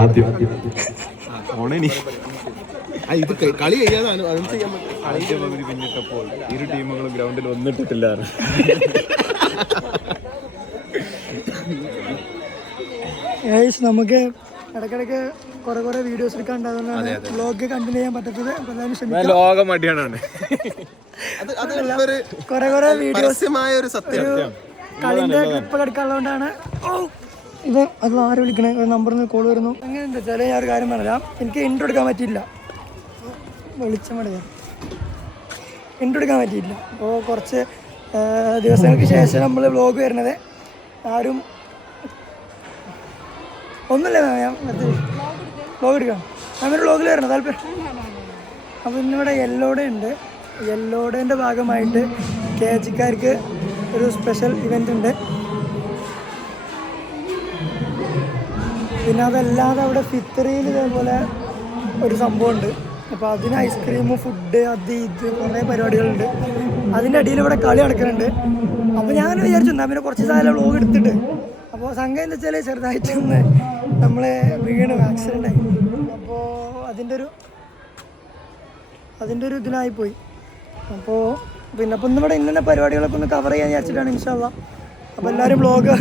ആദ്യം ഇത് കളി കഴിയാതാണ് അതൊന്നും ചെയ്യാൻ പറ്റും. ആദ്യ പകുതി പിന്നിട്ടപ്പോൾ ഇരു ടീമുകളും ഗ്രൗണ്ടിൽ ഒന്നിട്ടിട്ടില്ല. നമുക്ക് ഇടയ്ക്കിടയ്ക്ക് കുറെ വീഡിയോസ് എടുക്കാണ്ടാകുന്നതാണ് വ്ലോഗ് കണ്ടിന്യൂ ചെയ്യാൻ പറ്റത്തത്. കുറെ വീഡിയോസ് കളിന്റെ ക്ലിപ്പ് എടുക്കാനുള്ളതുകൊണ്ടാണ്. ഇത് അത് ആര് വിളിക്കണേ? ഒരു നമ്പറിൽ നിന്ന് കോൾ വരുന്നു. അങ്ങനെ എന്താ വെച്ചാൽ ഞാൻ ഒരു കാര്യം പറയാം, എനിക്ക് ഇൻട്രോ എടുക്കാൻ പറ്റിയില്ല. വിളിച്ച മടിയാ, ഇൻട്രോ എടുക്കാൻ പറ്റിയില്ല. അപ്പോൾ കുറച്ച് ദിവസങ്ങൾക്ക് ശേഷം നമ്മൾ വ്ലോഗ് വരുന്നത്. ആരും ഒന്നുമില്ല, ഞാൻ വ്ലോഗ് എടുക്കാം. അങ്ങനെ വ്ലോഗിൽ വരണം താല്പര്യം. അപ്പോൾ ഇന്നിവിടെ യെല്ലോഡേ ഉണ്ട്. യെല്ലോഡേൻ്റെ ഭാഗമായിട്ട് KGക്കാർക്ക് ഒരു സ്പെഷ്യൽ ഇവൻ്റ് ഉണ്ട്. പിന്നെ അതല്ലാതെ അവിടെ ഫിത്തറിയിൽ ഇതേപോലെ ഒരു സംഭവമുണ്ട്. അപ്പോൾ അതിന് ഐസ്ക്രീം, ഫുഡ്, അത് ഇത് കുറേ പരിപാടികളുണ്ട്. അതിൻ്റെ അടിയിൽ ഇവിടെ കളി നടക്കുന്നുണ്ട്. അപ്പോൾ ഞാൻ വിചാരിച്ചു എന്നാൽ പിന്നെ കുറച്ച് സാധനം വ്ലോഗ് എടുത്തിട്ട്. അപ്പോൾ സംഘം എന്താ വെച്ചാൽ ചെറുതായിട്ടൊന്ന് നമ്മളെ വീണ് ആക്സിഡൻ്റായി. അപ്പോൾ അതിൻ്റെ ഒരു ഇതിലായിപ്പോയി. അപ്പോൾ പിന്നെ അപ്പം ഇന്നിവിടെ ഇന്ന പരിപാടികളൊക്കെ ഒന്ന് കവർ ചെയ്യാൻ വിചാരിച്ചിട്ടാണ് ഇൻഷാ അള്ളാ. അപ്പോൾ എല്ലാവരും വ്ലോഗ്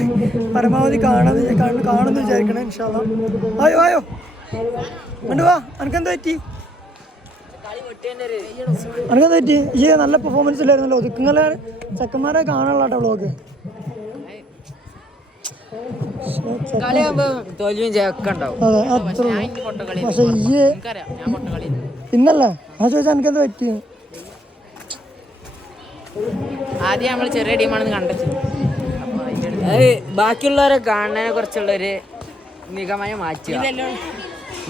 പരമാവധി കാണുമെന്ന് വിചാരിക്കണം ഇൻഷാ അള്ളാ. ആയോ കണ്ടു വാ. അനക്കെന്താ പറ്റി? ഈ നല്ല പെർഫോമൻസ് ഇല്ലായിരുന്നല്ലോ. ഒതുക്കുങ്ങളെ ചെക്കന്മാരെ കാണാനുള്ള കേട്ടോ വ്ലോഗ്. അതെ അത്ര. പക്ഷെ ഈ ഇന്നല്ലേ ഞാൻ ചോദിച്ചാൽ എനിക്കെന്താ പറ്റി? ആദ്യം നമ്മൾ ചെറിയ ടീമാണെന്ന് കണ്ടത്. ബാക്കിയുള്ളവരെ കാണാനെ കുറിച്ചുള്ളൊരു നിഗമനം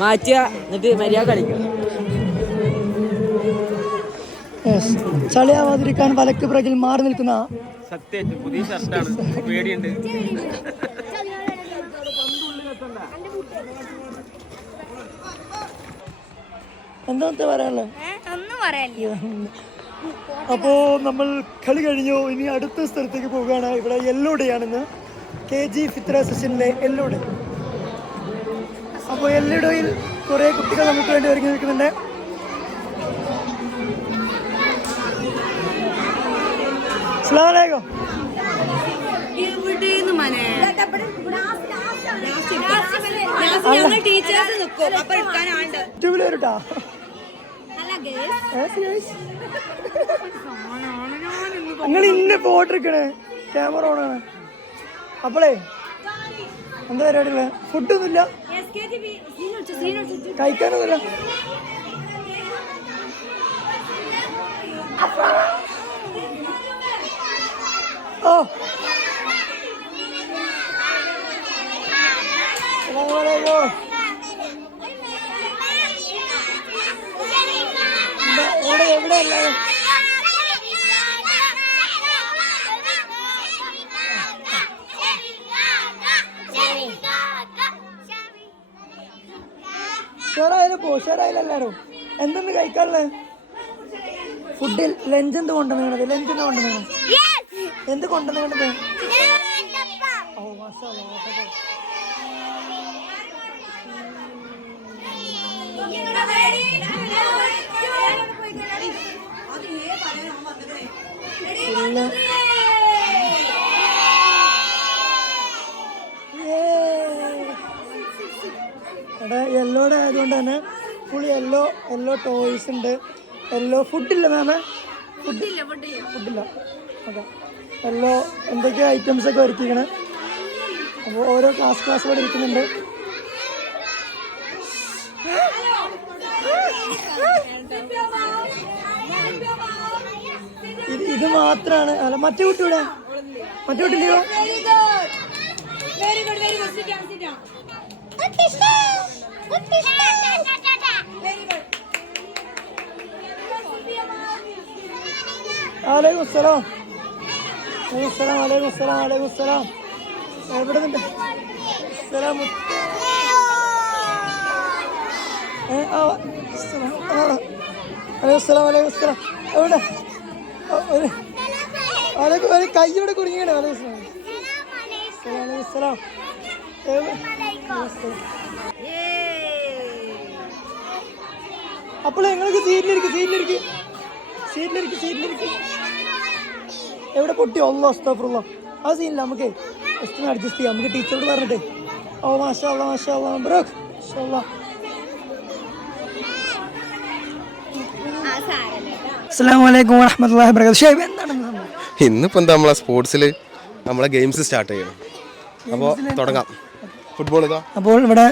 മാറ്റുക, എന്നിട്ട് മര്യാദ കളിക്കുക. ചളിയാവാതിരിക്കാൻ വലക്ക് പിറകിൽ മാറി നിൽക്കുന്ന സത്യം. പുതിയ ഷർട്ടാണ്, പേടിയുണ്ട്. എന്താ പറയാനുള്ളത്? അപ്പോൾ നമ്മൾ കളി കഴിഞ്ഞു. ഇനി അടുത്ത സ്ഥലത്തേക്ക് പോവുകയാണ്. ഇവിടെ യെല്ലോഡേയാണെന്ന്, KG ഫിത്ര സെഷനിലെ യെല്ലോഡേ. അപ്പോൾ യെല്ലോഡേയിൽ കുറേ കുട്ടികൾ നമുക്ക് വേണ്ടി ഒരുങ്ങി നിൽക്കുന്നുണ്ട്. അസ്സലാമു അലൈക്കും. യൂട്യൂബിലേട്ടാ നിങ്ങൾ ഇന്ന് ഫോട്ടോ എടുക്കണേ, ക്യാമറ ഓണാണ്. അപ്പോളേ എന്താ പരിപാടിയുള്ള? ഫുഡൊന്നുമില്ല, കഴിക്കാനൊന്നുമില്ല. ഓ എവിടെ എല്ലാവരും ഷെയറായാലും എല്ലാവരും എന്തെന്ന് കഴിക്കാറുള്ളത്? ഫുഡിൽ ലഞ്ച് എന്ത് കൊണ്ടുവന്നത്? ലഞ്ച് എന്താ കൊണ്ടുവന്നത്? എന്ത് കൊണ്ടുവന്നത്? ഓ മസാല. ഇവിടെ യെല്ലോടെ ആയതുകൊണ്ട് തന്നെ ഫുൾ യെല്ലോ ടോയ്സ് ഉണ്ട്. യെല്ലോ ഫുഡില്ല മാമേ, ഫുഡില്ല. അതെ, യെല്ലോ എന്തൊക്കെയോ ഐറ്റംസൊക്കെ ഒരുക്കിക്കണേ. അപ്പോൾ ഓരോ ക്ലാസ് ഇവിടെ ഇരിക്കുന്നുണ്ട്. ഇത് മാത്രമാണ്. അല്ല മറ്റേ കുട്ടിയുടെ കുട്ടിയില്ലയോ? വലൈക്കും സലാം. എവിടെ നിന്നുണ്ട്? എവിടെ കൈയോടെ കുടുങ്ങിയാണ്. അപ്പോൾ ഞങ്ങൾക്ക് സീറ്റിലിരിക്കും. എവിടെ പൊട്ടി? അസ്തഗ്ഫിറുല്ലാ. ആ സീനില്ല, നമുക്ക് ജസ്റ്റ് അഡ്ജസ്റ്റ് ചെയ്യാം. നമുക്ക് ടീച്ചറോട് പറഞ്ഞിട്ട് ഓ മാഷാ അല്ലാഹ് ബ്രേക്ക് മാഷാ അല്ലാഹ്. അസ്സലാമു അലൈക്കും വറഹ്മത്തുള്ളാഹി വബറകാതുഹു. ഷൈബ് എന്താണ് സംഭവം? ഇന്നിപ്പോൾ എന്താ നമ്മളെ സ്പോർട്സിൽ നമ്മളെ ഗെയിംസ് സ്റ്റാർട്ട് ചെയ്യണം. അപ്പോൾ തുടങ്ങാം. ഫുട്ബോൾ ഇതാ. അപ്പോൾ ഇവിടെ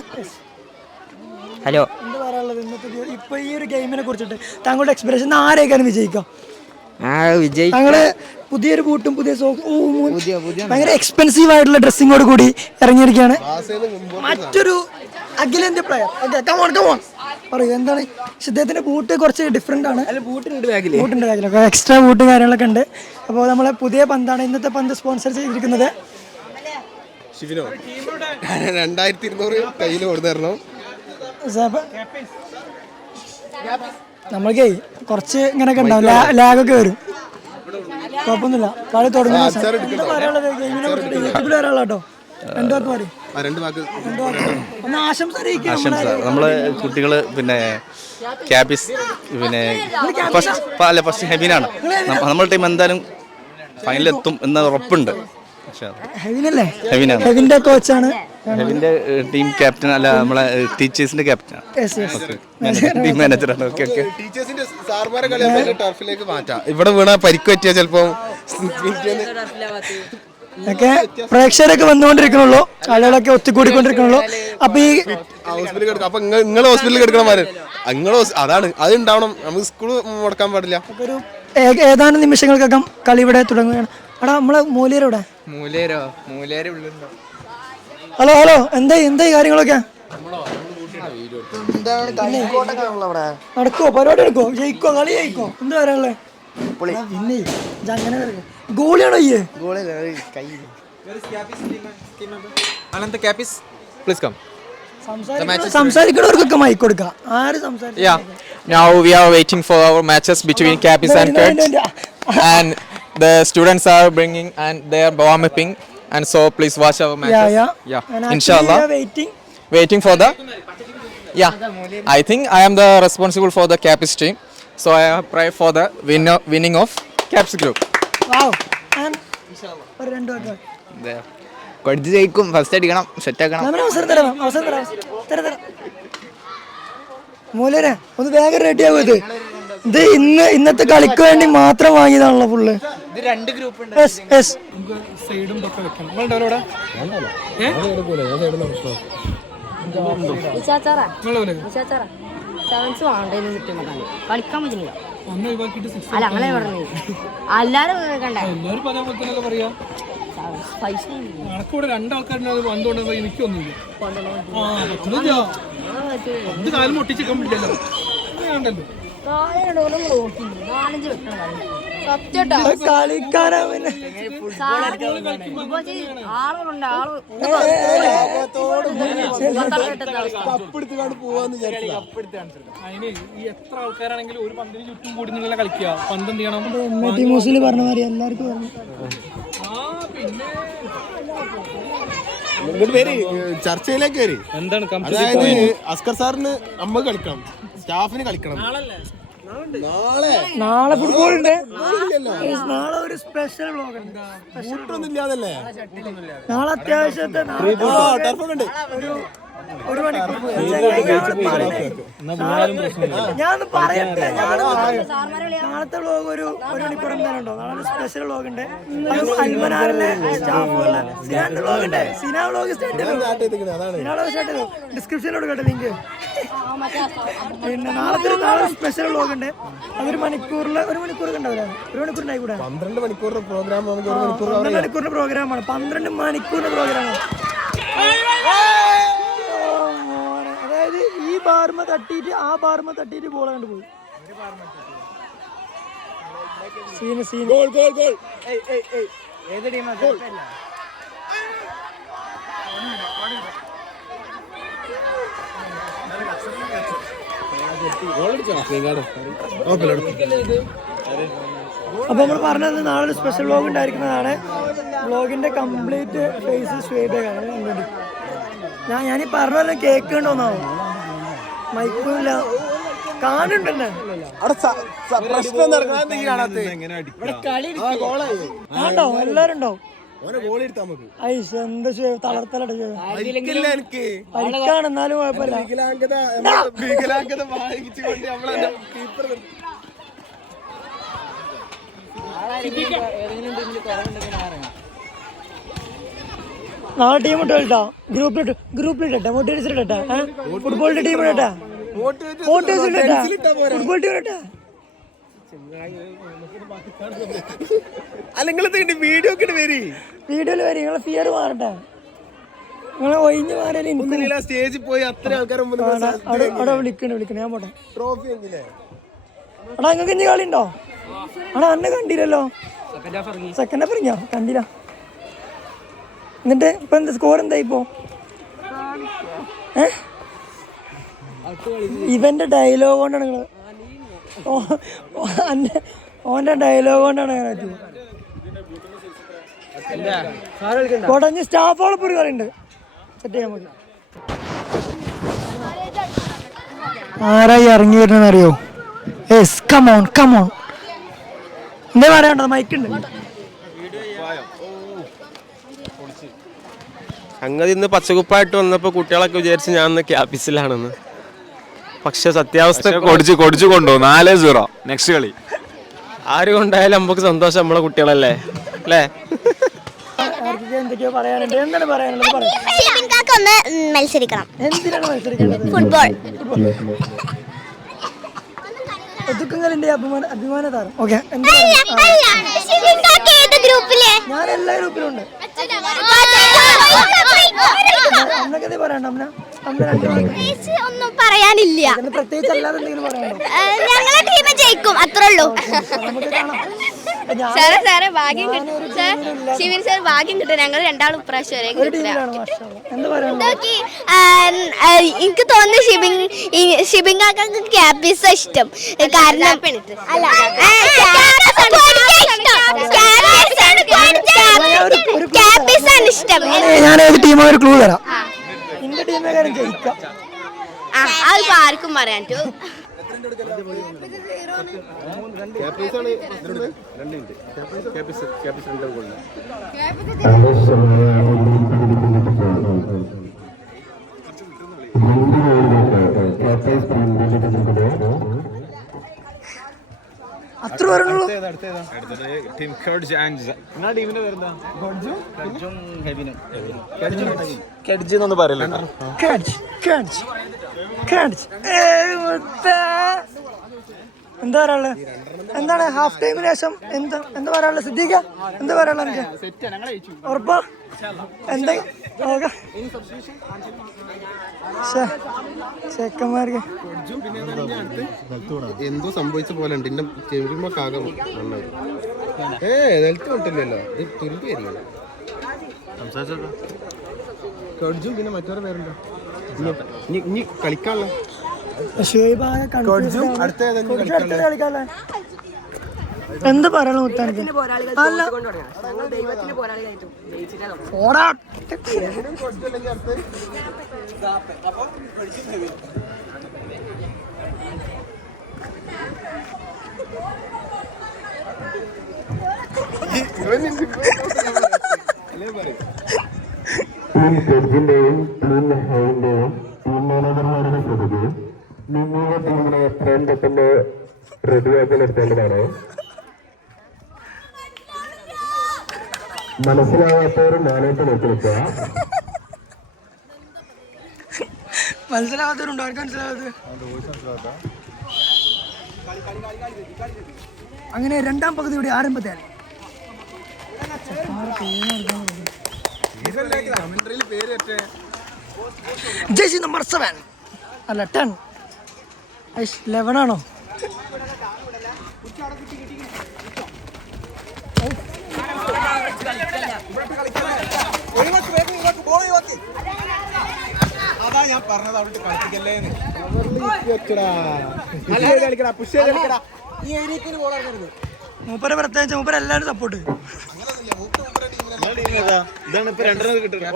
ഹലോ, എന്ത് പറയാനുള്ളത് ഇന്നത്തെ ഇപ്പൊ ഈ ഒരു ഗെയിമിനെ കുറിച്ചിട്ട് താങ്കളുടെ എക്സ്പീരിയൻസ് ആരെയൊക്കെയാണ് വിജയിക്കാം? താങ്കള് പുതിയൊരു ബൂട്ടും പുതിയ സോക്സും ഭയങ്കര എക്സ്പെൻസീവ് ആയിട്ടുള്ള ഡ്രസ്സിങ്ങോട് കൂടി ഇറങ്ങിയിരിക്കുകയാണ് മറ്റൊരു അഖിലേന്ത്യ പ്ലെയർ. പറയൂ എന്താണ്? പക്ഷെ ഇദ്ദേഹത്തിന്റെ ബൂട്ട് കുറച്ച് ഡിഫറെന്റ് ആണ്. ബൂട്ടിന്റെ ബാഗിലൊക്കെ എക്സ്ട്രാ ബൂട്ട് കാര്യങ്ങളൊക്കെ ഉണ്ട്. അപ്പോൾ നമ്മളെ പുതിയ പന്താണ് ഇന്നത്തെ പന്ത് സ്പോൺസർ ചെയ്തിരിക്കുന്നത്. ഷിവിനോ 2200 കയ്യിൽ കൊടുത്തരണം. നമ്മൾക്കേ കുറച്ച് ഇങ്ങനെയൊക്കെ ഉണ്ടാവും, ലാഗൊക്കെ വരും. കുഴപ്പമൊന്നുമില്ല. കളി തുടങ്ങുന്ന യൂട്യൂബിൽ വരാളാട്ടോ. രണ്ട് വാക്ക് ഒന്ന് ആശംസ അറിയിക്കാം. നമ്മളെ കുട്ടികൾ പിന്നെ ക്യാപിസ് പിന്നെ ഫസ്റ്റ് ഹെവിനാണ്. നമ്മുടെ ടീം എന്തായാലും ഫൈനലെത്തും എന്ന ഉറപ്പുണ്ട്. ഹെവിന്റെ കോച്ചാണ്, ഹെവിന്റെ ടീം ക്യാപ്റ്റൻ അല്ല, നമ്മളെ ടീച്ചേഴ്സിന്റെ ക്യാപ്റ്റൻ, ടീം മാനേജറാണ്. ടീച്ചേഴ്സിന്റെ സാർമാരെ കളി ടർഫിലേക്ക് മാറ്റാം. ഇവിടെ വീണ പരിക്ക് പറ്റിയ ചിലപ്പോ ഒക്കെ പ്രേക്ഷകരൊക്കെ വന്നുകൊണ്ടിരിക്കണുള്ളൂ, ആളുകളൊക്കെ ഒത്തുകൂടിക്കൊണ്ടിരിക്കണുള്ളൂ. അപ്പൊ ഈ ഹോസ്പിറ്റലിൽ കിടക്കാം. അപ്പൊ നിങ്ങൾ ഹോസ്പിറ്റലിൽ കിടക്കണമാര് അതാണ് അത് ഉണ്ടാവണം. നമുക്ക് സ്കൂൾ മുടക്കാൻ പാടില്ല. ഒരു ഏതാനും നിമിഷങ്ങൾക്കകം കളി ഇവിടെ തുടങ്ങുകയാണ്. എടാ നമ്മളെ മൂലേരെവിടെ? ഹലോ എന്താ കാര്യങ്ങളൊക്കെ നടക്കുവോ? പരിപാടി എടുക്കോ? ജയിക്കോ? കളി ജയിക്കോ? എന്താ പറയാനുള്ളത്? പിന്നെ അങ്ങനെ ഗോളിയാണോ? സംസാരിക്കുന്നവർക്കൊക്കെ മൈക്ക് കൊടുക്കാം. ആര് സംസാരിക്കും? Now we are waiting for our matches between Capiz and Kurds, and the students are bringing and they are warm-upping, and so please watch our matches. Yeah. Inshallah. Waiting for the. I think I am the responsible for the Capiz team, so I pray for the winning of Capiz group. Wow. And ഒരു രണ്ട് വാക്ക് Kurds ജയിക്കും. First അടിക്കണം, set ആക്കണം. അവസരം തരാം. മൂലരെ ഒന്ന് വേഗം ready ആവുന്നത്. ഇത് ഇന്നത്തെ കളിക്ക് വേണ്ടി മാത്രം വാങ്ങിയതാണല്ലോ ഫുള്ള്. കളിക്കാൻ പറ്റുന്നില്ല. അല്ല അങ്ങനെ പറഞ്ഞു. എല്ലാരും പറയാ കൂടെ രണ്ടാൾക്കാരുടെ വന്നുകൊണ്ട് എനിക്കൊന്നുമില്ല. കാലം ഒട്ടിച്ചിക്കാൻ പറ്റില്ലല്ലോ. കളിക്കാരാ അതിന് ഈ എത്ര ആൾക്കാരാണെങ്കിലും ഒരു പന്തിന് ചുറ്റും കൂടി നിന്നുള്ള കളിക്കുക. പന്ത് എന്ത് ചെയ്യണം? പറഞ്ഞ മാതിരി എല്ലാവർക്കും ചർച്ചയിലേക്ക് വരി. എന്താണ് അതായത് അസ്കർ സാറിന് നമ്മ കളിക്കണം, സ്റ്റാഫിന് കളിക്കണം. നാളെ ഫുട്ബോളുണ്ട്. നാളെ ഒരു സ്പെഷ്യൽ വ്ലോഗ് ഉണ്ട്. നാളെ അത്യാവശ്യത്തെ ഒരു മണിക്കൂർ ഞാനൊന്ന് പറയട്ടെ. നാളത്തെ വ്ലോഗ് ഒരു മണിക്കൂർ എന്തായാലും ഉണ്ടോ? നാളെ സ്പെഷ്യൽ വ്ലോഗ് ഉണ്ട്. അൽമനാറിലെ സ്റ്റാഫുകളുടെ സിനാന്റെ വ്ലോഗ് ഉണ്ട്. സിനാ വ്ലോഗ് സ്റ്റാർട്ട് ചെയ്തു. ഡിസ്ക്രിപ്ഷനിലോട് കേട്ടോ ലിങ്ക്. പിന്നെ നാളെ സ്പെഷ്യൽ വ്ലോഗ് ഉണ്ട്. അതൊരു മണിക്കൂറിൽ ഒരു മണിക്കൂർ ഉണ്ടാവില്ല. ഒരു മണിക്കൂറിനായി കൂടെ 12 മണിക്കൂറിന്റെ പ്രോഗ്രാമാണ്. 12 മണിക്കൂറിന്റെ പ്രോഗ്രാമാണ്. 12 മണിക്കൂറിന്റെ പ്രോഗ്രാമാണ്. അതായത് ഈ ബാർമ തട്ടിയിട്ട് ആ ബാർമ തട്ടിയിട്ട് ബോൾ കണ്ടു പോയി. അപ്പൊ നമ്മൾ പറഞ്ഞത് നാളെ ഒരു സ്പെഷ്യൽ വ്ലോഗ് ഉണ്ടായിരിക്കുന്നതാണ്. വ്ലോഗിന്റെ കംപ്ലീറ്റ് ഫേസ് ഷേപ്പ് ഞാനീ പറഞ്ഞ കേൾക്കണ്ടോന്നാവും മൈക്കില്ല കാണുന്നുണ്ടല്ലേ ആണ്ടോ എല്ലാരും ഉണ്ടോ എന്താ തളർത്തലോ പരിക്കാണ് എന്നാലും കുഴപ്പമില്ല. നാളെ ടീം ഇട്ടോ ഗ്രൂപ്പിലിട്ടാ മോട്ടിവേഷനിട്ടാ ഫുട്ബോളിന്റെ ടീം ഇട്ടാ ഫുട്ബോൾ ടീം ഇട്ടാ വീഡിയോയില് വരി നിങ്ങളെ ഫിയർ മാറട്ടെ. നിങ്ങളെ ഒഴിഞ്ഞ് മാറിയാലും സ്റ്റേജിൽ പോയി അത്ര ആൾക്കാർ അവിടെ വിളിക്കണേ ഞാൻ പോട്ടെ. എടാ നിങ്ങൾക്ക് ഇനി കളി ഉണ്ടോ? എടാ അന്നെ കണ്ടില്ലല്ലോ. സെക്കൻഡ് ഹാഫ് ഇറങ്ങിയോ? കണ്ടില്ല. എന്നിട്ട് ഇപ്പൊ എന്താ സ്കോർ എന്താ ഇപ്പോ? ഇവന്റെ ഡയലോഗ് കൊണ്ടാണ് നിങ്ങള് ഓന്റെ ഡയലോഗ് കൊണ്ടാണ് അങ്ങനെ കൊടഞ്ഞ് സ്റ്റാഫോളൊപ്പം ഒരു കളിയുണ്ട്. സെറ്റ് ചെയ്യാൻ മതി. ആരായി ഇറങ്ങി വരുന്നതെന്ന് അറിയോ? Yes come on come on. എന്താ പറയാണ്ടോ? മൈക്കുണ്ട്. സംഗതി ഇന്ന് പച്ചക്കുപ്പായിട്ട് വന്നപ്പോൾ കുട്ടികളൊക്കെ വിചാരിച്ച് ഞാൻ ഇന്ന് ക്യാപിസിലാണെന്ന്. പക്ഷെ സത്യാവസ്ഥ കൊടിച്ചു കൊണ്ടുപോകും 4-0 നെക്സ്റ്റ് കളി. ആര് കൊണ്ടായാലും നമുക്ക് സന്തോഷം, നമ്മളെ കുട്ടികളല്ലേ അല്ലേ? എന്തൊക്കെയോ പറയാനുണ്ട്. എന്താണ് പറയാനുള്ളത്? മത്സരിക്കണം. എന്തിനാണ് മത്സരിക്കേണ്ടത്? ഫുട്ബോൾ. ഒതുക്കുങ്കലിന്റെ അഭിമാന താരം. ഓക്കെ, ഞാൻ എല്ലാ ഗ്രൂപ്പിലും ഉണ്ട്. എന്നൊക്കെ പറയണ്ട അമ്മ? ഒന്നും പറയാനില്ല. പ്രത്യേകിച്ച് അല്ലാതെ എന്തെങ്കിലും പറയാനുണ്ടോ? ഞങ്ങളെ ടീം ജയിക്കും, അത്രേ ഉള്ളൂ. സാറേ ഭാഗ്യം കിട്ടും. ശിവൻ സാർ ഭാഗ്യം കിട്ടും. ഞങ്ങൾ രണ്ടാളും ഇപ്രാവശ്യം എനിക്ക് തോന്നുന്നു ഷിബിൻ കാക്കക്ക് ക്യാപിസ ഇഷ്ടം. കാരണം ക്യാപിസാണ് ഇഷ്ടം. ഞാൻ ഏത് ടീം ഒരു ക്ലൂ തരാം. എന്റെ ടീമേ കാര്യം ജയിക്കാം. അത് ആർക്കും പറയാൻ അത്ര പറഞ്ഞുള്ളൂ. എന്താ പറയാനുള്ളത്? എന്താണ് ഹാഫ് ടൈമിന് ശേഷം എന്താ പറയാനുള്ളത്? സിദ്ദീഖ എന്താ പറയാനുള്ളത്? എനിക്ക് ഉറപ്പാ എന്താ ചെക്കന്മാർക്ക് എന്തോ സംഭവിച്ച പോലെ ഉണ്ട്. എന്റെ ചെവിമക്കാകം നന്നായി. നെൽത്തില്ലല്ലോ, ഇത് തുരുമ്പിയല്ലോ. പിന്നെ മറ്റൊരു പേരുണ്ടോ ഇനി കളിക്കാനുള്ള? എന്ത് പറയണ മുത്താനിക്ക്? അല്ല മാനേജർമാരുടെ ശ്രദ്ധയും നിങ്ങളുടെ ടീമിനെ എത്രയും പെട്ടെന്ന് റെഡിയാക്കി നിർത്തേണ്ടതാണ്. മനസ്സിലാവാത്തവർ മാനേജർ നിർത്തിക്കുക. മനസ്സിലാവാത്തവരുണ്ടോ? ആർക്കും മനസ്സിലാവാത്തത്? അങ്ങനെ രണ്ടാം പകുതിയുടെ ആരംഭത്തിൽ ജേഴ്സി നമ്പർ 7 അല്ല 10 11 ആണോ? അതാ ഞാൻ പറഞ്ഞത് അവിടെ കളിപ്പിക്കല്ലേ. മൂപ്പരെ പ്രത്യേകിച്ച് മൂപ്പര് എല്ലാവരും സപ്പോർട്ട്. ഇതാണ് ഇപ്പൊ 2 കിട്ടുന്നത്.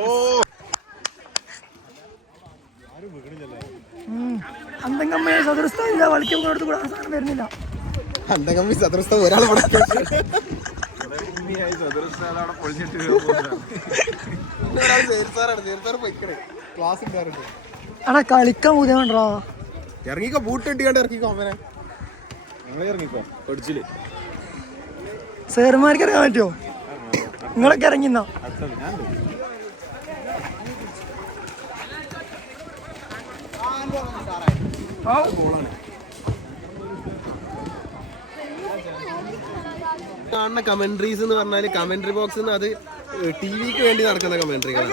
അന്തങ്കമ്മയെ സദൃസ്ഥ വലിക്കുന്നടുത്ത് കൂടെ ആ സാധനം വരുന്നില്ല. അന്തകമ്മി സദൃസ്ഥ ഒരാൾ ആടാ കളിക്കാൻ ബുദ്ധിമുട്ടോ. ഇറങ്ങിക്കോ, ബൂട്ട് ഇട്ടിക്കാണ്ട് ഇറങ്ങിക്കോ. അവനെ ഇറങ്ങിക്കോ പഠിച്ചില്ലേ സേർമാർക്ക് ഇറങ്ങാൻ പറ്റുമോ? നിങ്ങളൊക്കെ ഇറങ്ങിന്നോ? കാണുന്ന കമന്ററീസ് എന്ന് പറഞ്ഞാല് കമന്ററി ബോക്സ് അത് ടിവിക്ക് വേണ്ടി നടക്കുന്ന കമന്ററികളാണ്.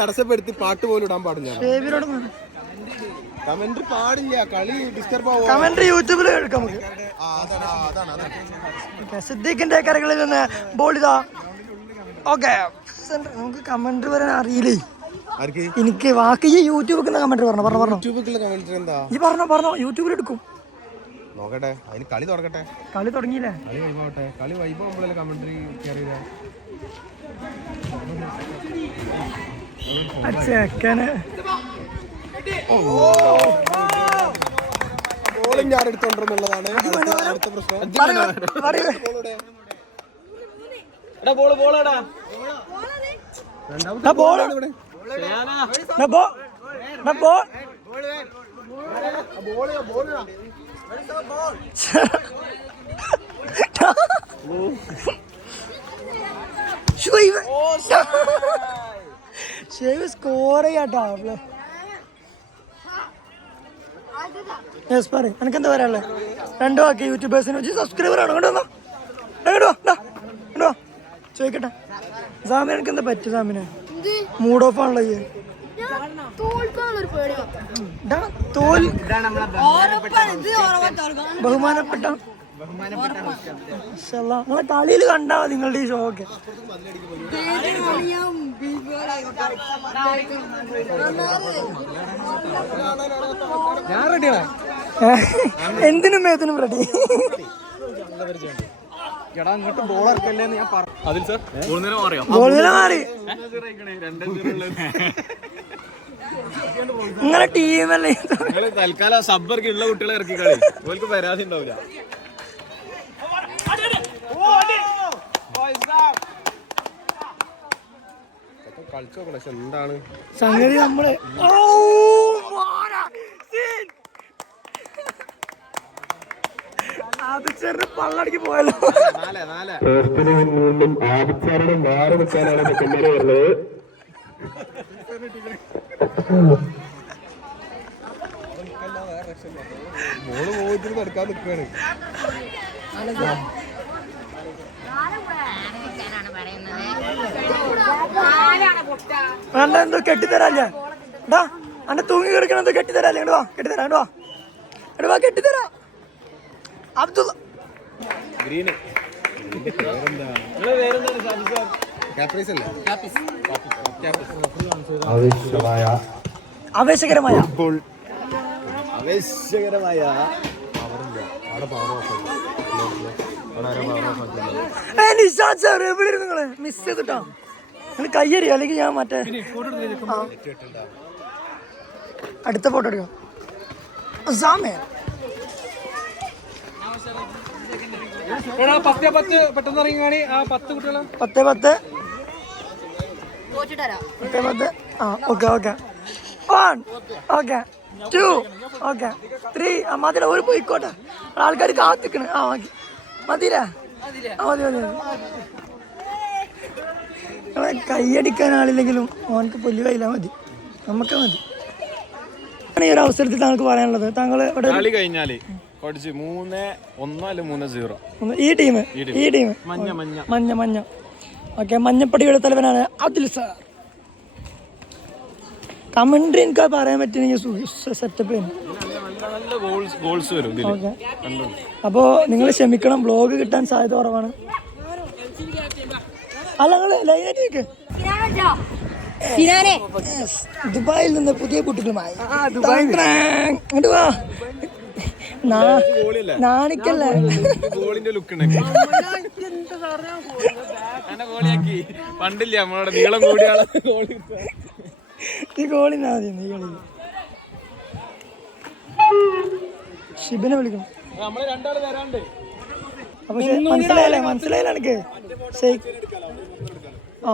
തടസ്സപ്പെടുത്തി പാട്ട് പോലും ഇടാൻ പാടില്ല. കമന്ററി പാടില്ല, കളി ഡിസ്റ്റർബ് ആവും. കമന്ററി യൂട്യൂബിൽ എടുക്കാം നമുക്ക്. സിദ്ദീഖിന്റെ കരകളിൽ നിന്ന് ബോൾ ഇതാ. ഓക്കെ, നമുക്ക് കമന്ററി വരാൻ അറിയില്ലേ. എനിക്ക് വാക്ക് ഈ യൂട്യൂബിൽ കമന്ററി പറഞ്ഞു. ഈ പറഞ്ഞോ യൂട്യൂബിൽ എടുക്കും. നോക്കട്ടെ, അതിന് കളി തുടങ്ങട്ടെ. കളി തുടങ്ങിയില്ലേ? കളി വൈബാവട്ടെ. കളി വൈബാകുമ്പോഴല്ലേ കമന്ററി കയറിയില്ല. ചെക്കന് ബോളിംഗ് ആര് എടുത്തോണ്ടിരുന്നുള്ളതാണ് അടുത്ത പ്രശ്നം. സ്കോർ ചെയ്യാട്ടോ. എനിക്കെന്താ പറയാനുള്ളത്? 2 വാക്ക് യൂട്യൂബേഴ്സിന് വെച്ച് സബ്സ്ക്രൈബറാണ്. കേട്ടോ ചോദിക്കട്ടെ, സാമിന് എനിക്ക് എന്താ പറ്റും? സാമിന് മൂഡ് ഓഫ് ആണല്ലോ. ബഹുമാനപ്പെട്ട നിങ്ങളെ കളിയിൽ കണ്ടാ നിങ്ങളുടെ ഈ ഷോ ഒക്കെ. ഞാൻ റെഡിയാണ്. എന്തിനും ഏതിനും റെഡി. അങ്ങോട്ട് ബോൾ ഇറക്കല്ലേന്ന് ഞാൻ പറഞ്ഞു. അതിൽ സാർ ഗോൾ നില മാറി. നിങ്ങളെ ടീമല്ലേ തൽക്കാലം സബ്ബർക്ക് ഉള്ള കുട്ടികളെ ഇറക്കി കളി. ഓൾക്ക് പരാതി ഉണ്ടാവില്ല. കളിച്ചോക്കണം. പക്ഷെ എന്താണ് സംഗതി നമ്മള് അത് ചെറു പള്ളടിക്ക് പോയല്ലോ. വീണ്ടും ആദിച്ചാരുടെ മാറി നിൽക്കാനാണ് പിന്നീട് വരുന്നത്. ബോള് പോയിട്ട് എടുക്കാൻ നിൽക്കുകയാണ്. എന്തോ കെട്ടിത്തരാല്ലേ? അന്റെ തൂങ്ങി കിടക്കണ എന്തോ കെട്ടിത്തരാല്ലേ? വാ കെട്ടിത്തരാ. അബ്ദുള്ള ആവേശകരമായ നിങ്ങള് മിസ് ചെയ്തിട്ടോ. നിങ്ങൾ കയ്യറി, അല്ലെങ്കിൽ ഞാൻ മറ്റേ അടുത്ത ഫോട്ടോ എടുക്കാം. പെട്ടെന്ന് ഇറങ്ങി കാണി. ആ 10 കുട്ടികളെ 10 ഓക്കെ 1 ഓക്കെ 2 ഓക്കെ 3 മതിര ഒരു പോയിക്കോട്ടെ. ആൾക്കാർ കാത്തിക്കണ്. മതിരാ മതി. കൈയടിക്കാൻ ആളില്ലെങ്കിലും ഓനക്ക് പൊല്ലു കയ്യില്ല. മതി, നമുക്ക് മതി. ഈ ഒരു അവസരത്തിൽ താങ്കൾക്ക് പറയാനുള്ളത്, താങ്കൾ കളി കഴിഞ്ഞാല് 3-1 3-0 ഈ ടീം മഞ്ഞ ഓക്കെ. മഞ്ഞപ്പടിയുടെ തലവനാണ് അദിൽ സാർ. കമന്ററി എനിക്ക് പറയാൻ പറ്റുന്ന സെറ്റപ്പ്. ഓക്കെ, അപ്പോൾ നിങ്ങൾ ക്ഷമിക്കണം, ബ്ലോഗ് കിട്ടാൻ സാധ്യത കുറവാണ്. അല്ല നിങ്ങൾ ലൈനായിട്ട് നിൽക്ക്. ദുബായിൽ നിന്ന് പുതിയ കുട്ടികളുമായി ഇങ്ങോട്ട് വാ. നാണിക്കല്ലേ? പണ്ടില്ല നമ്മളോട് നീളം കൂടിയ ഈ ഗോളിനാ മതി ഈ കളിയിൽ. ഷിബിനെ വിളിക്കണം. നമ്മള് രണ്ടാള് വരാണ്ട്. അപ്പൊ മനസ്സിലായില്ല എനിക്ക്. ആ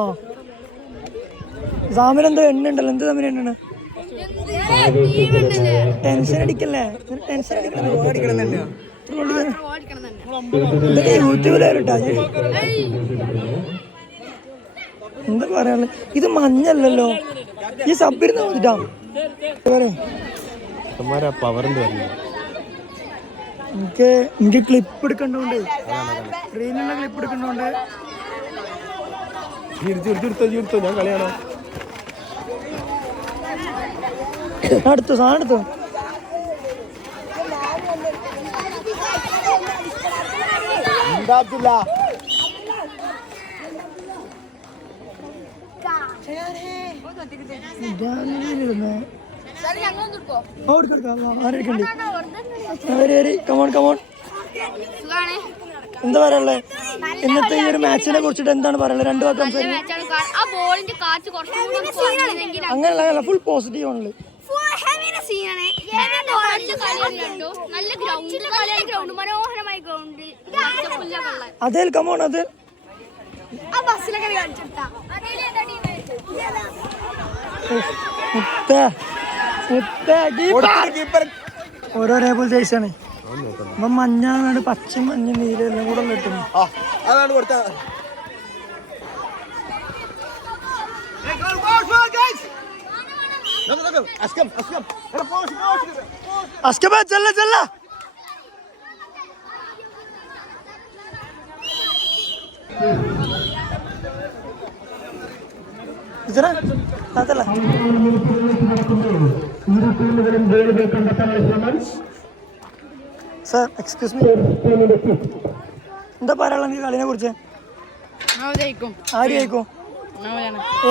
സാമിനെന്തോ എണ്ണ ഉണ്ടല്ലോ, എന്ത് തമ്മിൽ എണ്ണ? ടെൻഷൻ അടിക്കല്ലേ, ടെൻഷൻ യൂട്യൂബിലായിട്ടാ എന്താ പറയാ. ഇത് മഞ്ഞല്ലല്ലോ, ഈ സബ്ബിരുന്ന് നോക്കിട്ടാ എനിക്ക് ക്ലിപ്പ് എടുക്കണ്ടോണ്ട്, സ്ക്രീനിലുള്ള ക്ലിപ്പ് എടുക്കണ്ടോണ്ട്. ഞാൻ കളിയാണോ? എടുത്തു സാധനം എടുത്തു. എന്താ പറയാനുള്ളത് ഇന്നത്തെ ഈ ഒരു മാച്ചിനെ കുറിച്ചിട്ട്? എന്താണ് പറയാനുള്ളത്? 2 വാക്ക് അങ്ങനെയല്ല, ഫുൾ പോസിറ്റീവ് ആണല്ലേ. അതേൽ കമോൺ അത് ഓരോരേ പോലെ ജയിച്ചാണ്. അപ്പൊ മഞ്ഞാണ്, പച്ചയും മഞ്ഞ നീല എല്ലാം കൂടെ കിട്ടുന്നു. ചെല്ല ചെല്ല അതല്ല സർ, എക്സ്ക്യൂസ് മീ, എന്താ പറയാനുള്ള എനിക്ക് കളിനെ കുറിച്ച്? ആര് ജയിക്കും?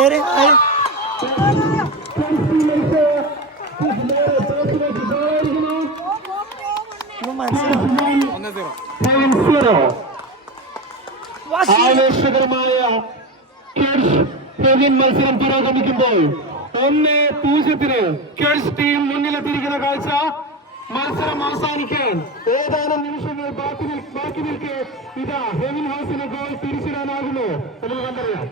ഏര് ആവേശകരമായ മത്സരം പുരോഗമിക്കുമ്പോൾ 1-0 കിഡ്സ് ടീം മുന്നിലെത്തിയിരിക്കുന്ന കാഴ്ച. മത്സരം അവസാനിക്കാൻ ഏതാനും നിമിഷങ്ങൾ ബാക്കി നിൽക്കെ ഇതാ ഹെവിൻ ഹൗസിന് ഗോൾ തിരിച്ചിടാനാകുമോ നമുക്ക് കണ്ടറിയാം.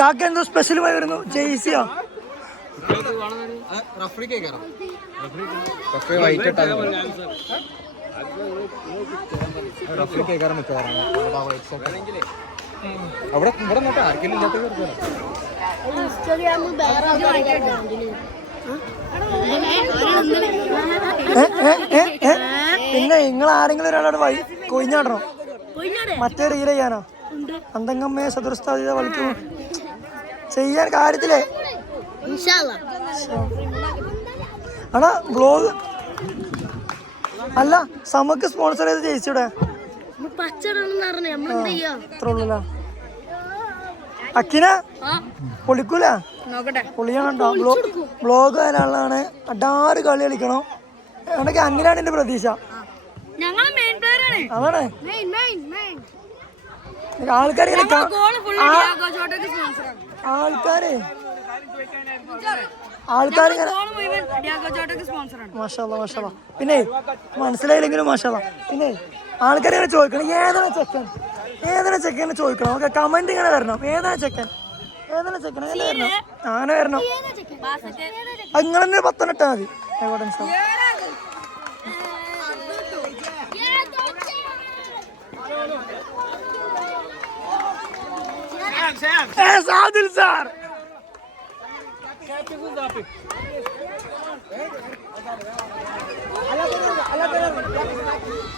കാക്ക എന്തോ സ്പെഷ്യലുമായി വരുന്നു. ജെയ്സിയോ പിന്നെ നിങ്ങൾ ആരെങ്കിലും ഒരാളോട് വഴി കൊയിഞ്ഞാടണോ? മറ്റേ റീൽ ചെയ്യാനോ? അന്തങ്ങമ്മയെ സദൃസ്ഥാതിത വലിക്കും ചെയ്യാൻ കാര്യത്തിലേ ആണോ ബ്ലോഗ്? അല്ല, സമക്ക് സ്പോൺസർ ചെയ്ത് ജയിച്ചൂടെ? അത്ര ഉള്ളൂല്ലോ. അക്കിന പൊളിക്കൂല, പൊളിയാണോ? ബ്ലോഗ് വരാനുള്ളതാണ്. അടാറ് കളി കളിക്കണം. അതൊക്കെ അങ്ങനെയാണ് എന്റെ പ്രതീക്ഷ. അതാണ് ആൾക്കാര് മാഷാഅല്ലാ മാഷാഅല്ലാ. പിന്നെ മനസ്സിലായില്ലെങ്കിലും മാഷാഅല്ലാ. പിന്നെ ആൾക്കാർ ഇങ്ങനെ ചോദിക്കണം, ഏതാണ് ചെക്കൻ ചോദിക്കണം. ഓക്കെ, കമന്റ് ഇങ്ങനെ വരണം. ഏതാണ് ചെക്കൻ അങ്ങനെ വരണം. നിങ്ങൾ തന്നെ 10 ഇട്ടാൽ മതി. ആദിൽ സാർ,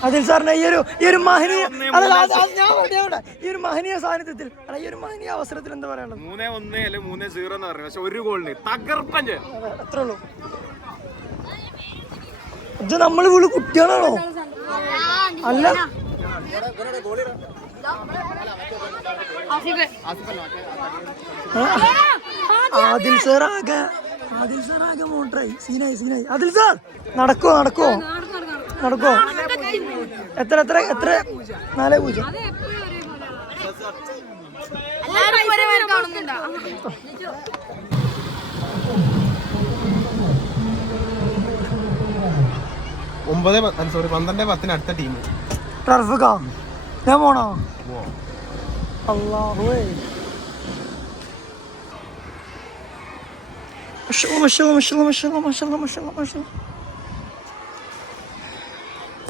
അതിൽ സാറിന്റെ ഈ ഒരു മഹനീയ സാന്നിധ്യത്തിൽ, ഈ ഒരു മഹനീയ അവസരത്തിൽ എന്താ പറയാനുള്ളത്? 3-1 അല്ലെങ്കിൽ 3-0 എന്ന് പറഞ്ഞു. പക്ഷെ ഒരു ഗോളിന് തകർപ്പഞ്ച് അത്രേ ഉള്ളൂ. ഇത് നമ്മൾ ഇവിടെ കുട്ടികളാണോ? അല്ല, ആദിൽ സാർ ആകെ മോട്ടറായി. സീനായി. ആദിൽ സാർ നടക്കോ? എത്ര 4-0. എല്ലാവരും ഒരേ പേര് കാണുന്നുണ്ടോ? 12:10 അടുത്ത ടീം. ടർഫിക്കാ ഞാൻ പോണോ? അല്ലാഹുവേ.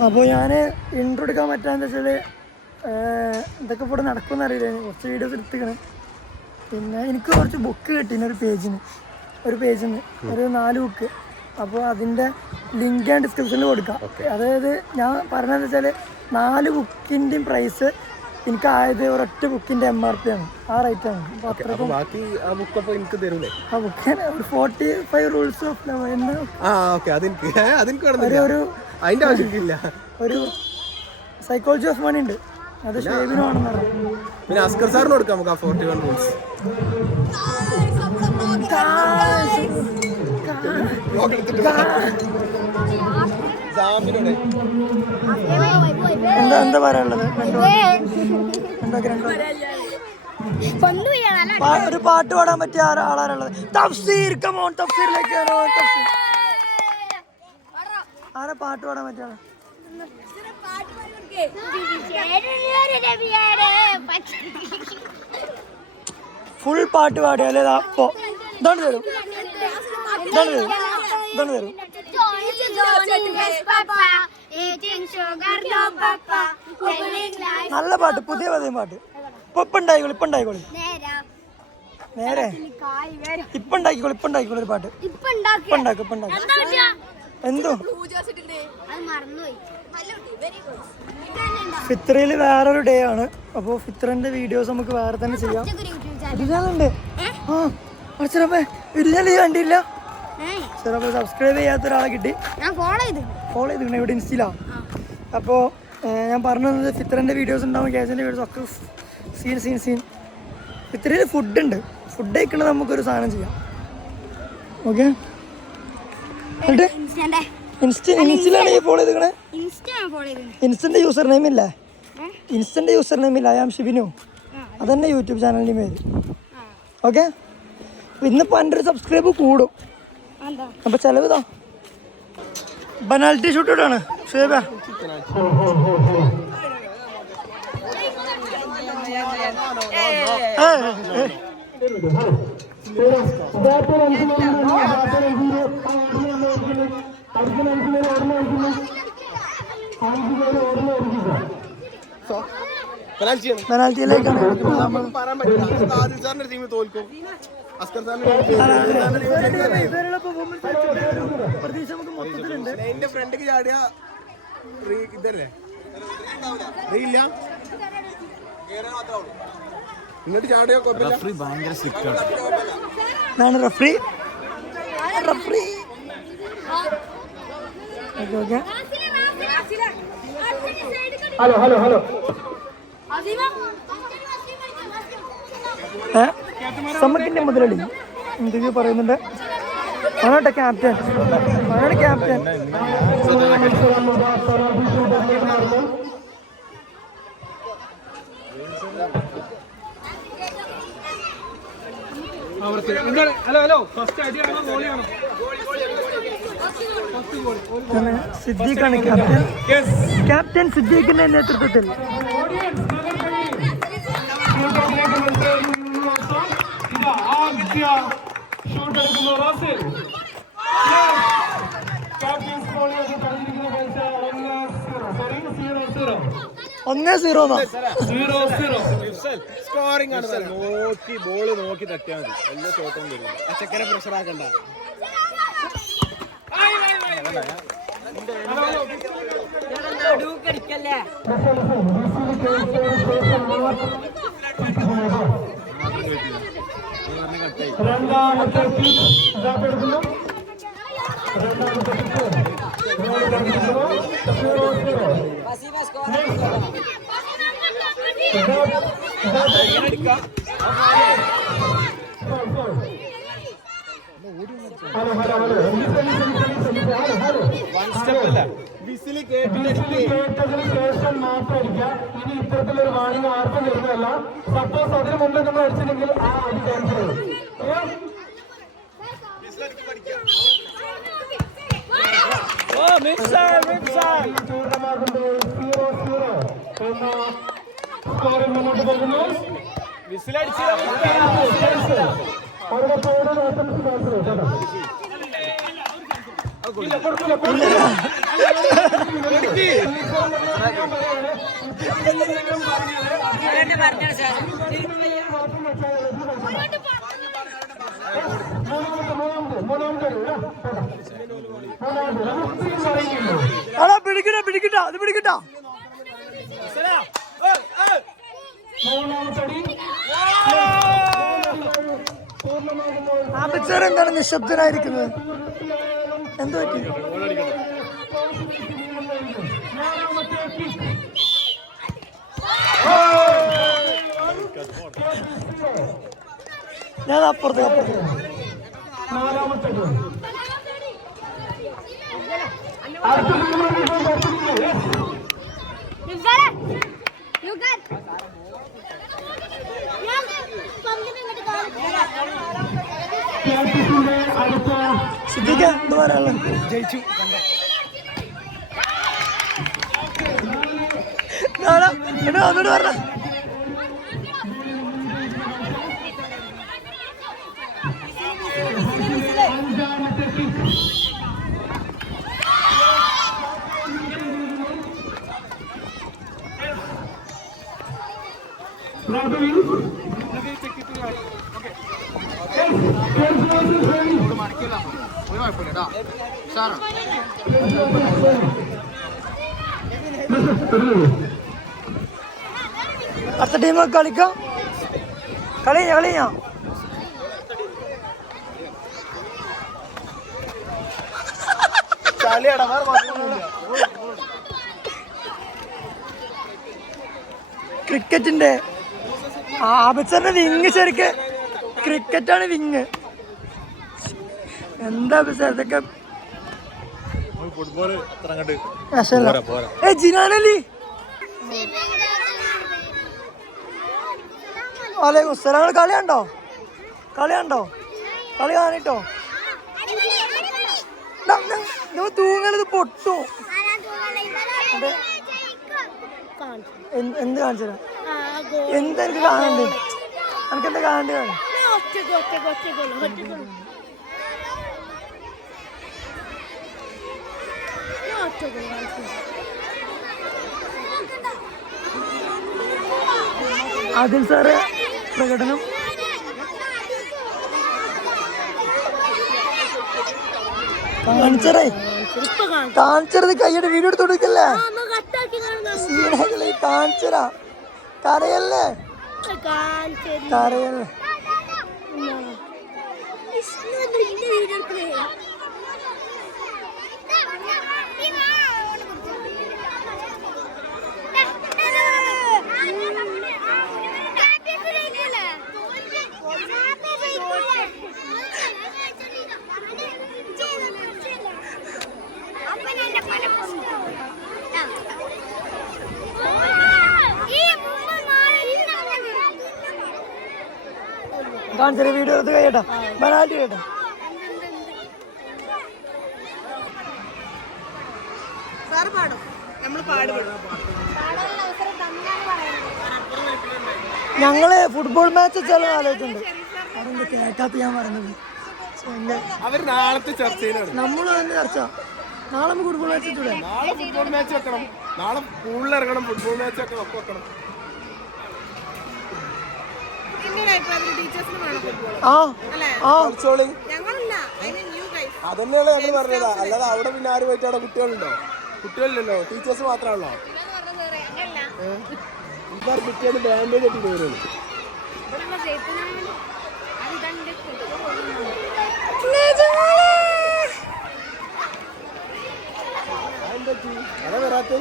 അപ്പോൾ ഞാൻ ഇൻട്രോ എടുക്കാൻ പറ്റാന്ന് വെച്ചാൽ ഇതൊക്കെ ഇവിടെ നടക്കുമെന്ന് അറിയില്ല. കുറച്ച് വീഡിയോസ് എടുത്തിക്കണ്. പിന്നെ എനിക്ക് കുറച്ച് ബുക്ക് കിട്ടീന് ഒരു പേജിൽ നിന്ന് ഒരു 4 ബുക്ക്. അപ്പോൾ അതിൻ്റെ ലിങ്ക് ഞാൻ ഡിസ്ക്രിപ്ഷനിൽ കൊടുക്കാം. അതായത് ഞാൻ പറഞ്ഞതെന്ന് വെച്ചാൽ 4 ബുക്കിൻ്റെയും പ്രൈസ് എനിക്കായത് ഒരൊറ്റ ബുക്കിൻ്റെ MRP ആണ്. ആ റേറ്റാണ്. അപ്പോൾ അത്രക്കും ആ ബുക്ക് 45 റൂൾസ് ഓഫ് ലവ് എന്ന ഒരു സൈക്കോളജി ഓഫ് മണി ഉണ്ട്. അത് ഷേവിന് വേണമെന്ന് പറഞ്ഞു. പിന്നെ അസ്കർ സാറിന് കൊടുക്കാം നമുക്ക് ആ 41 റൂൾസ്. എന്താ പറയാനുള്ളത്? ഒരു പാട്ട് പാടാൻ പറ്റിയ ആളാരുള്ളത്? തഫ്സീർ. കമോൺ തഫ്സീറിലേക്ക് ആരാ പാട്ട് പാടാൻ പറ്റിയ ആളാ? ഫുൾ പാട്ട് പാടിയാലേ അപ്പോ ഇതാണ് തരും. നല്ല പാട്ട്, പുതിയ പാട്ട്. ഇപ്പൊ ഉണ്ടായിക്കോളി നേരെ ഇപ്പൊ ഉണ്ടായിക്കോളി ഒരു പാട്ട്. എന്തോ ഫിത്രയില് വേറൊരു ഡേ ആണ്. അപ്പോൾ ഫിത്രന്റെ വീഡിയോസ് നമുക്ക് വേറെ തന്നെ ചെയ്യാം. ഇരുന്നാലുണ്ട്. ഇരുന്നാലും കണ്ടില്ല. സബ്സ്ക്രൈബ് ചെയ്യാത്ത ഒരാളെ കിട്ടി. ഫോളോ ചെയ്തിട്ടുണ്ട് ഇവിടെ ഇൻസ്റ്റയിലാണ്. അപ്പോൾ ഞാൻ പറഞ്ഞത് ഫിത്രന്റെ വീഡിയോസ് ഉണ്ടാവും, കേസിന്റെ വീഡിയോസ് ഒക്കെ സീൻ. ഫിത്രയിൽ ഫുഡ് ഉണ്ട്. ഫുഡ് കഴിക്കണത് നമുക്കൊരു സാധനം ചെയ്യാം. ഓക്കെ. ഇൻസ്റ്റയിലാണ് ഈ ഫോളോ ചെയ്തേ? ഇൻസ്റ്റന്റെ യൂസർ നെയിം ഇല്ല. I am Shibin. അതന്നെ യൂട്യൂബ് ചാനലിൻ്റെ പേര്. ഓക്കെ. ഇന്നിപ്പോൾ എൻ്റെ ഒരു സബ്സ്ക്രൈബ് കൂടും. അപ്പോൾ ചിലവിതാ ബനാലിറ്റി ഷൂട്ടാണ്. ഷുഹൈബ പെനാൽറ്റിയിലേക്കാണ്. പ്രതീക്ഷ നമുക്ക് മൊത്തത്തിലുണ്ട്. റഫറി ഹലോ സമ്മക്കിന്റെ മുതലടി ഇന്റർവ്യൂ പറയുന്നുണ്ട്. അവനോട്ടെ ക്യാപ്റ്റൻ. സിദ്ദീഖാണ് ക്യാപ്റ്റൻ സിദ്ദീഖിന്റെ നേതൃത്വത്തിൽ. ഒന്നേ 0 സ്കോറിംഗ് ആണ്. നോക്കി ബോള് നോക്കി തട്ടിയാൽ മതി. എല്ലാ ഷോട്ടും വരും. ചക്കര പ്രഷർ ആക്കണ്ട. കേട്ടതിന് ശേഷം മാത്രം അടിക്കുക. ഇനി ഇത്തരത്തിലൊരു വാണിംഗ് ആർക്കും വരുന്നതല്ല. സപ്പോസ് അതിന് മുമ്പ് നമ്മൾ അടിച്ചില്ലെങ്കിൽ ആ അടി ക്യാൻസൽ ചെയ്യും. പൂർണ്ണമാകുമ്പോൾ 0-0 എന്ന സ്കോറിൽ മുന്നോട്ട് പോകുന്നു. അവരുടെ പേര് അറ്റംപ്റ്റ് ക്യാൻസൽ കേട്ടോ. പിടിക്കട്ടാ അത് പിടിക്കട്ടാ. ആബിച്ചർ എന്താണ് നിശബ്ദനായിരിക്കുന്നത്? എന്ത് പറ്റി? ഞാൻ അപ്പുറത്ത് ശ്രദ്ധിക്കാൻ എന്ത് പറയാനുള്ള ജയിച്ചു. ഒന്നോട് പറഞ്ഞ അടുത്ത ടീം കളിക്കാം. കളിയാ ക്രിക്കറ്റിന്റെ ആബിച്ചറിന്റെ വിങ് ശരിക്ക് ക്രിക്കറ്റാണ് വിങ്. എന്താ ആബിച്ചർ ഇതൊക്കെ? ജിനാനലി വലൈക്കും സലാം. കളിയുണ്ടോ? കളി കാണിട്ടോ. നമ്മൾ തൂങ്ങലത് പൊട്ടും. എന്ത് കാണിച്ചാ? എന്താ എനിക്ക് കാണണ്ടേ? എനിക്കെന്താ കാണണ്ടേ? ആദിൽ സാറ് പ്രകടനം കാണിച്ചത് കൈയുടെ വീഡിയോ എടുത്ത് കൊടുക്കല്ലേ? കാണിച്ചരാ കരയല്ലേ? കരയല്ലേ? കാണിച്ചൊരു വീഡിയോ എടുത്ത് കഴിയട്ടാ. ബനാലി കേട്ടോ. ഞങ്ങള് ഫുട്ബോൾ മാച്ച് ചില ആലോചിച്ചിട്ടുണ്ട്. അതെന്താ കേട്ടാത്ത ഞാൻ പറയുന്നത്? അവർ നാളത്തെ ചർച്ചയിലാണ്. നമ്മള് തന്നെ ചർച്ച. നാളെ നമുക്ക് ഫുട്ബോൾ മാച്ച് വെച്ചൂടെ? നാളെ ഫുട്ബോൾ മാച്ച് വെക്കണം. നാളെ സ്കൂളിലിറങ്ങണം. ഫുട്ബോൾ മാച്ച് ഒക്കെ വെക്കണം. അതന്നെയാണ് ഞങ്ങൾ പറഞ്ഞത്. അല്ലാതെ അവിടെ പിന്നെ ആര് പോയിട്ട് അവിടെ കുട്ടികളുണ്ടോ? കുട്ടികളില്ലല്ലോ, ടീച്ചേഴ്സ് മാത്രമാണല്ലോ. പിറ്റേന്ന് ബാൻഡേജ് കെട്ടിട്ട് വരുള്ളൂ. അതാ വരാത്ത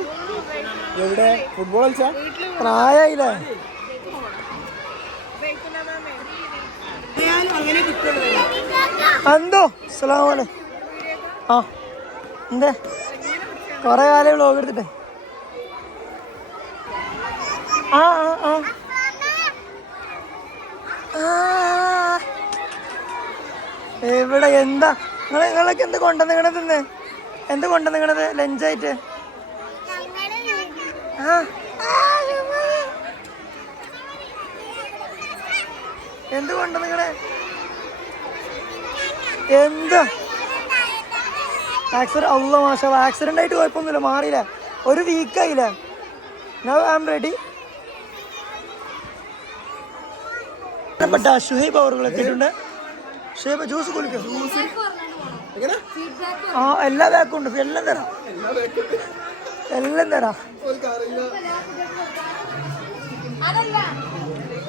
എവിടെ ഫുട്ബോൾ കളിച്ചാ? പ്രായമായില്ലേ? എന്തോ അസ്സലാമു അലൈക്കും. ആ എന്തേ കൊറേ കാലം വ്ളോഗ് എടുത്തിട്ടെ. ആ ആ ആ എവിടെ എന്താ നിങ്ങളൊക്കെ എന്ത് കൊണ്ടുവന്നിങ്ങണത്? ഇന്ന് എന്ത് കൊണ്ടുവന്നിങ്ങണത് ലഞ്ചായിട്ട്? ആ എന്ത് കൊണ്ടുവന്നിങ്ങണേ? എന്താ ആക്സിഡന്റ് ആയിട്ട് കുഴപ്പമൊന്നുമില്ല, മാറിയില്ല, ഒരു വീക്കായില്ല. Now I am ready. Shuhaib അവറുകളൊക്കെ എത്തിയിട്ടുണ്ട്. ഷുഹൈബ് ജ്യൂസ് കുളിക്കും. ആ എല്ലാ ബാക്കും ഉണ്ട്, എല്ലാം തരാം, എല്ലാം തരാം.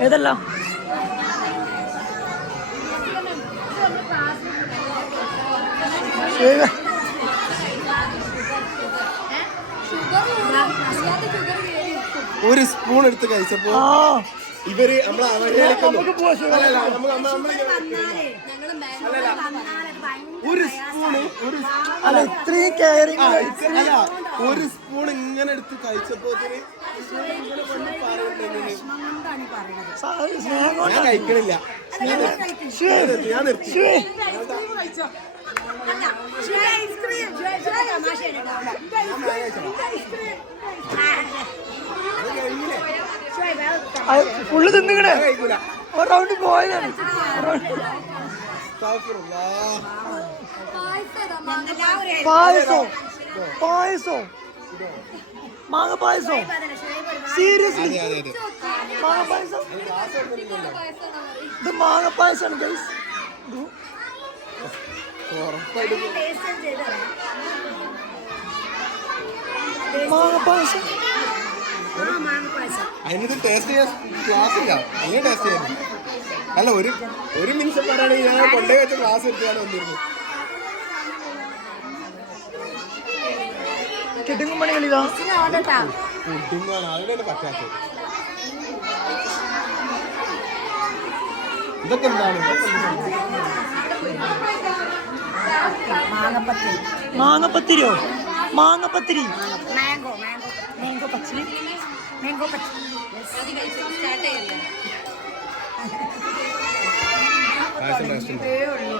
ഏതല്ല ഒരു സ്പൂൺ എടുത്ത് കഴിച്ചപ്പോ ഇവര് ഒരു സ്പൂണ് അല്ല ഇത്രയും കെയറിങ് ഒരു സ്പൂൺ ഇങ്ങനെ എടുത്ത് കഴിച്ചപ്പോ ഞാൻ കഴിക്കണില്ല. ഞാൻ നിർത്തി. ഫുള്ള് തിന്നിക്കണേ, ഒരു റൗണ്ട് പോയതാണ്. പായസോ പായസോ മാങ്ങ പായസോ? സീരിയസ്ലി മാങ്ങ പായസം? ഇത് മാങ്ങ പായസമാണ് ഗൈസ്. മാങ്ങ പായസം അതിനത് ടേസ്റ്റ് ചെയ്യാൻ ക്ലാസ് ഇല്ല. അങ്ങനെ ടേസ്റ്റ് ചെയ്യാൻ അല്ല, ഒരു നിമിഷം പറയുകയാണെങ്കിൽ ഞാൻ കൊണ്ടേ വെച്ച ക്ലാസ് എടുത്താണ് വന്നിരുന്നു. കിട്ടുമ്പണി കളിതാ അതിനാണ് പറ്റാത്തത്. ഇതൊക്കെ എന്താണ്? മാങ്ങപ്പത്തിരിയോ? മാങ്ങപ്പത്തിരി, മാംഗോ പച്ചരി, മാംഗോ പച്ചരി.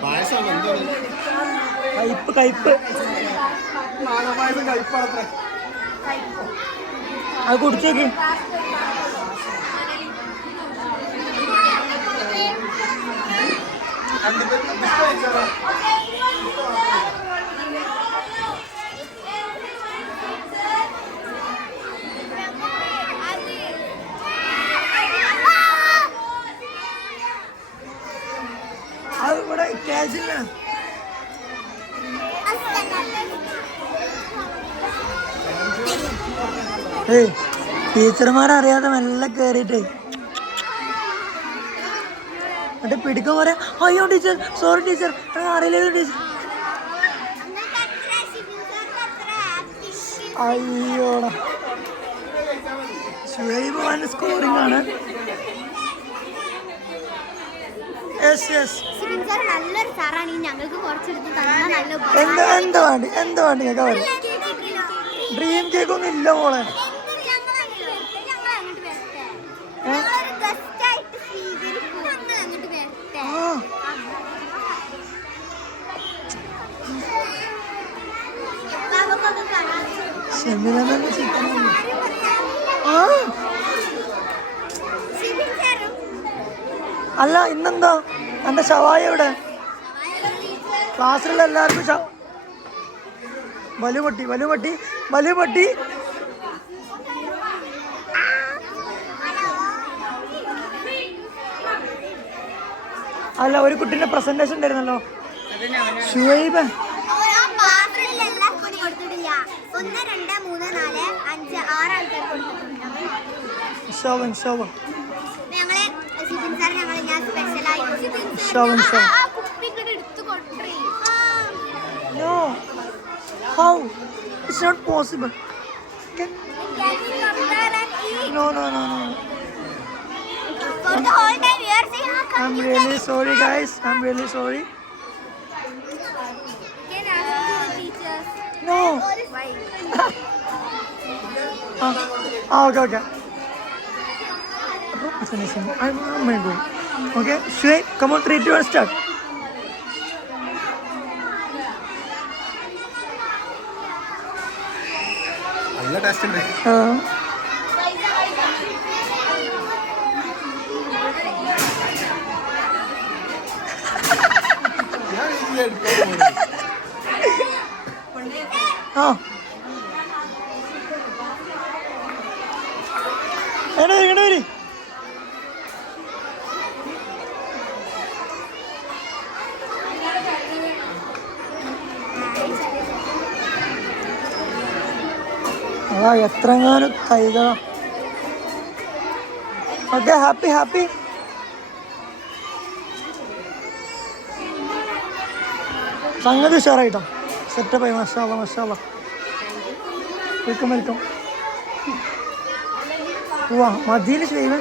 പായസം എന്താണ്? കയ്പ് കയ്പ് പായസം കഴിപ്പാണത്രേ. അത് കുടിച്ചേക്ക്. അത് ഇവിടെ ക്യാഷില്ല. ഏയ് ടീച്ചർമാരറിയാതെ മെല്ലെ കയറിയിട്ടേ എന്നിട്ട് പിടിക്കാൻ പറയാ, അയ്യോ ടീച്ചർ സോറി ടീച്ചർ അറിയില്ല ടീച്ചർ. അയ്യോടാ ഷുഹൈബ് ഖാന്റെ സ്കോറിംഗ് ആണ്. എന്താ വേണ്ടി കേൾക്കാൻ പറയും. ഡ്രീം കേക്ക് ഒന്നും ഇല്ല മോളെ. അല്ല ഇന്നെന്താ എന്റെ ഷവായ എവിടെ? ക്ലാസ്സിലുള്ള എല്ലാവർക്കും വലുപൊട്ടി വലുപൊട്ടി വലുപൊട്ടി. അല്ല ഒരു കുട്ടീൻ്റെ പ്രസന്റേഷൻ ഉണ്ടായിരുന്നല്ലോ Shuhaib. 7 No, how? It's not possible. Can you come there and eat? No. For the whole time we are saying, I'm really sorry, guys. I'm really sorry. can ask the teachers. No. Okay okay okay ശ്വേ come on 3 2 1 start. നല്ല taste ഉണ്ട്. ഞാൻ ഇത് എടുക്കാൻ പോകുന്നു. വരി അതാ എത്രങ്ങാനും കൈകളാ. Okay happy happy. സംഗതി ഉഷാറായിട്ടോ, സെറ്റപ്പായി. മഷാല്ല മഷാല്ല. Welcome welcome. വാ മതിയിൽ ചെയ്ത്